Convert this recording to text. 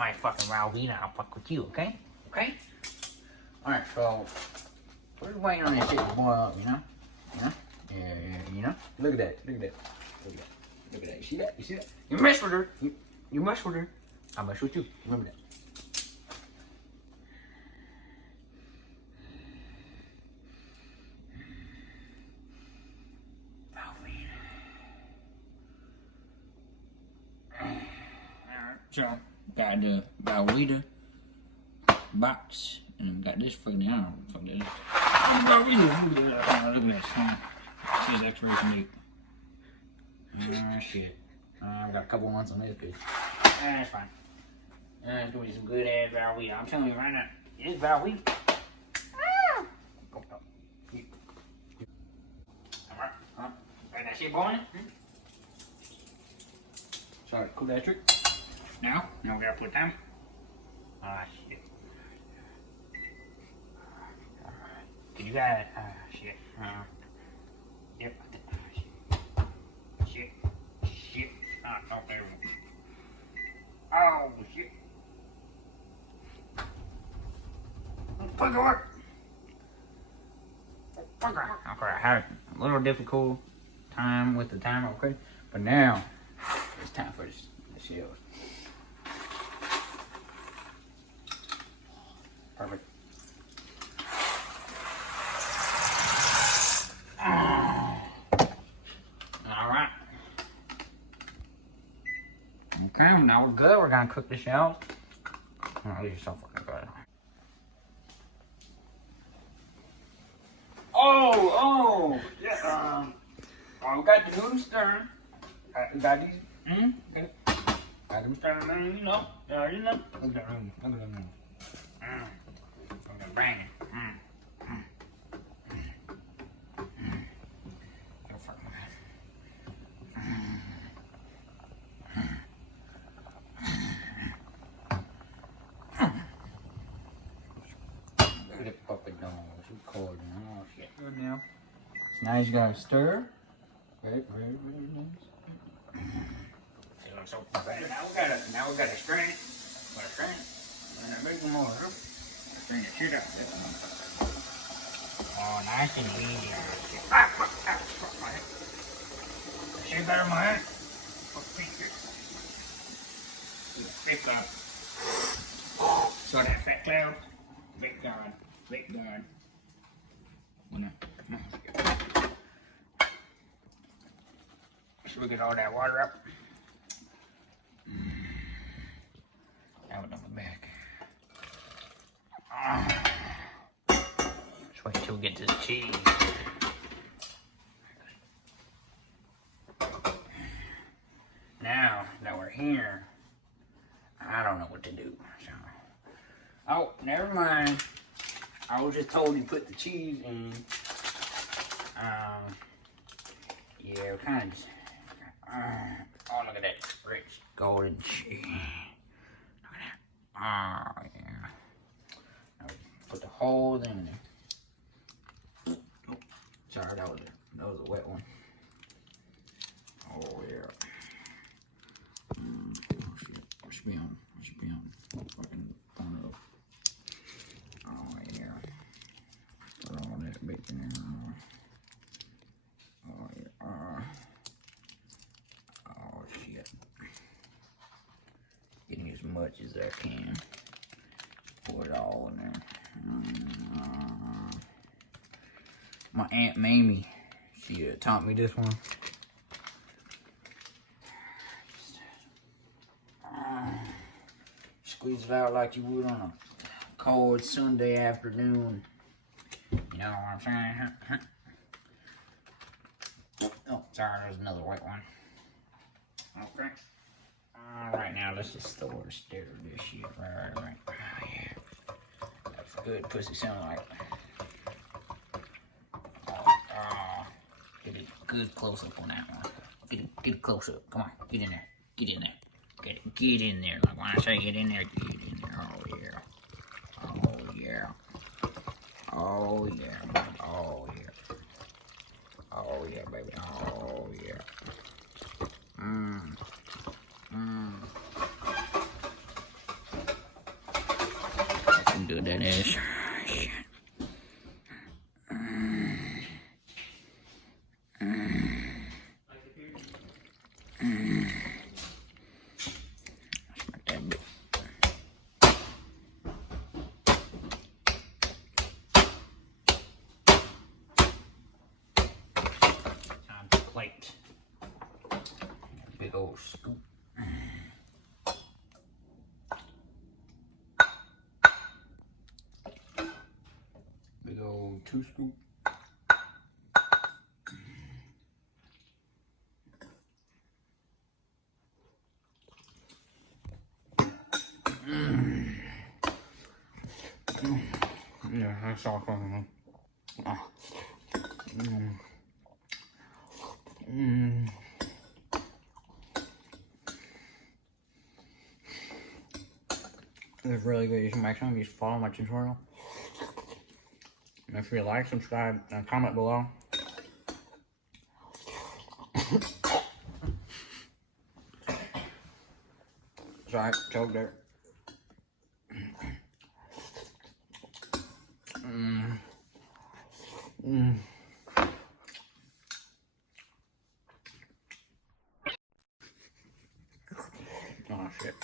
my fucking VELVEETA, I'll fuck with you, okay? Okay? Alright, so we're just waiting on this shit to boil up, you know? You know? Yeah, you know? Look at that, look at that. Look at that. Look at that. You see that? You see that? You mess with her. You mess with her. I mess with you. Remember that. So, got the VELVEETA box, and I've got this fucking, I don't know what the fuck that is. Look at this. This is expiration date. Shit. I've got a couple months on this bitch. That's fine. It's gonna be some good ass VELVEETA. I'm telling you right now, it's VELVEETA. Alright, got that shit boiling? Sorry, cool that trick. Now we gotta put down. Ah, shit. Can you guys? Shit. Yep. Shit. Shit. Oh, there we go. Oh, shit. Fuck her. Fuck her. Okay, I had a little difficult time with the timer, okay? But now, it's time for this shit. Perfect. Alright. Okay, now we're good. We're gonna cook the shells. Oh, these are so fucking good. Oh, yeah. We got the noodles stirring. We got these. Okay. Got them stirring, you know. You know. Look at that room. Look at that room. Banging. Look at puppet dog. She's cold now. Oh shit. Good now. So now you just gotta stir. Very, very, very nice. It looks so bad. Now we gotta strain it. Gotta strain it. And a big more. Strain the shit out of it. Oh, nice and easy. Fuck my head. Shit out of my head. Fuck fingers. Pick up. Saw that fat cloud? Thank God. Thank God. So we get all that water up. Now it's on the back. Just wait till we get to the cheese. Now that we're here, I don't know what to do. So, oh, never mind. I was just told you put the cheese in. Yeah, kind of. Oh, look at that rich golden cheese. Look at that. Oh, yeah. Now put the whole thing in there. Oh, sorry, that was a wet one. Oh, yeah. Oh, shit. I should be on fucking phone up. Oh, yeah. Put all that bacon in. Oh, yeah. Oh, shit. Getting as much as I can. Pour it all in there. My Aunt Mamie, she taught me this one. Squeeze it out like you would on a cold Sunday afternoon. You know what I'm saying? Oh, sorry, there's another wet one. Okay. Alright, now let's just stir this shit. Right. Oh, yeah. That's good pussy sound like. Get a good close up on that one. Get a close up. Come on, get in there. Get in there. Get in there. Like when I say get in there, get in there. Oh yeah. Oh yeah. Oh yeah. Oh yeah. Oh yeah, baby. Oh yeah. good that is. Shit. Smack that bit. Time to plate. Big old scoop. Big old 2 scoop. Yeah, that's all from It's really good. You can make some of these follow my tutorial. And if you like, subscribe, and comment below. Sorry, choked there. Oh shit.